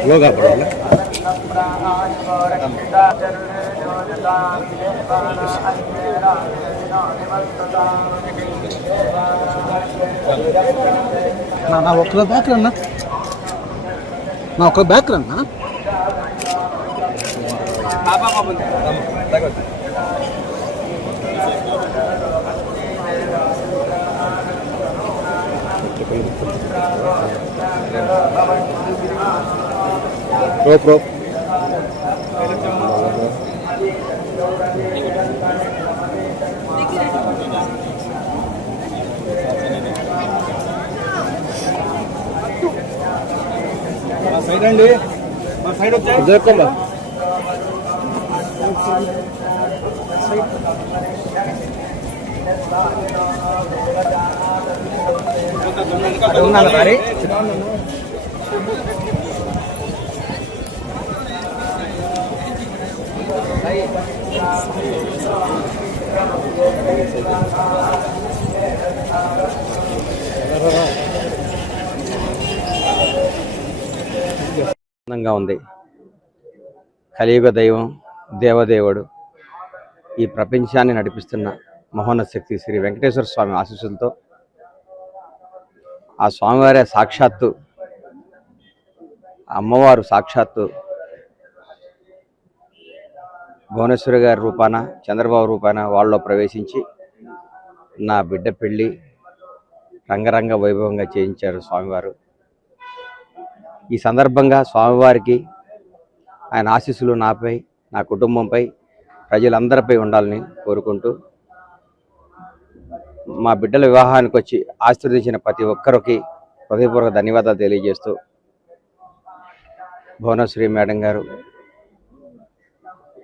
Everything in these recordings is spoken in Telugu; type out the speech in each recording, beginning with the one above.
Loga pernah. Nah, waktu background na. Nah, waktu background na. Apa pun. Takut. Pro. Side అండి మా సైడ్ వచ్చాయి జరకమ్మ ఉన్నాను మరి ఆనందంగా ఉంది. కలియుగ దైవం దేవదేవుడు ఈ ప్రపంచాన్ని నడిపిస్తున్న మహోన్నత శక్తి శ్రీ వెంకటేశ్వర స్వామి ఆశీస్సులతో ఆ స్వామివారే సాక్షాత్తు అమ్మవారు సాక్షాత్తు భువనేశ్వరి గారి రూపాన చంద్రబాబు రూపాన వాళ్ళలో ప్రవేశించి నా బిడ్డ పెళ్ళి రంగరంగ వైభవంగా చేయించారు స్వామివారు. ఈ సందర్భంగా స్వామివారికి ఆయన ఆశీస్సులు నాపై నా కుటుంబంపై ప్రజలందరిపై ఉండాలని కోరుకుంటూ మా బిడ్డల వివాహానికి వచ్చి ఆశీర్వదించిన ప్రతి ఒక్కరికి హృదయపూర్వక ధన్యవాదాలు తెలియజేస్తూ భువనేశ్వరి మేడం గారు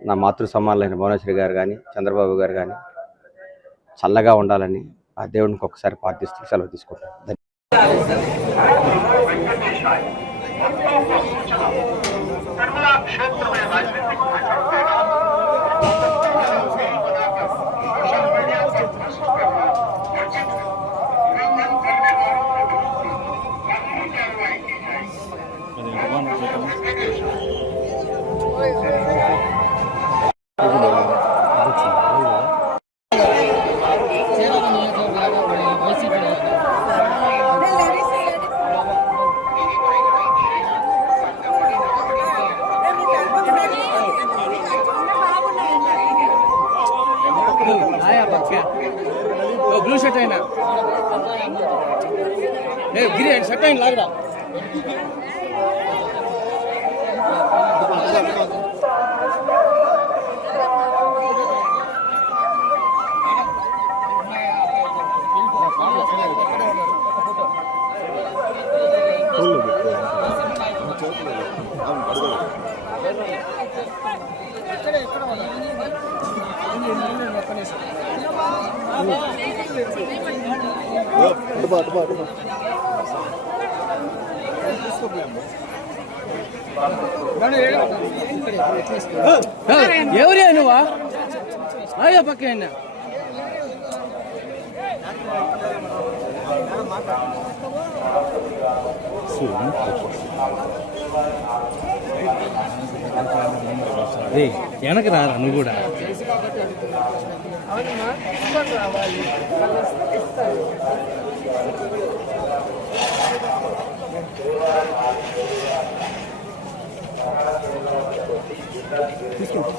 నా మాతృ సమానులైన భువనేశ్వరి గారు కానీ చంద్రబాబు గారు కానీ చల్లగా ఉండాలని ఆ దేవునికి ఒకసారి ప్రార్థిస్తూ సెలవు తీసుకుంటాను. ब्लू शर्ट है ना ग्रीन शर्ट है लग रहा ఎవరే నువ్వా అయ్యా పక్కన వెనక రారా నువ్వు కూడా తీసుకుంటా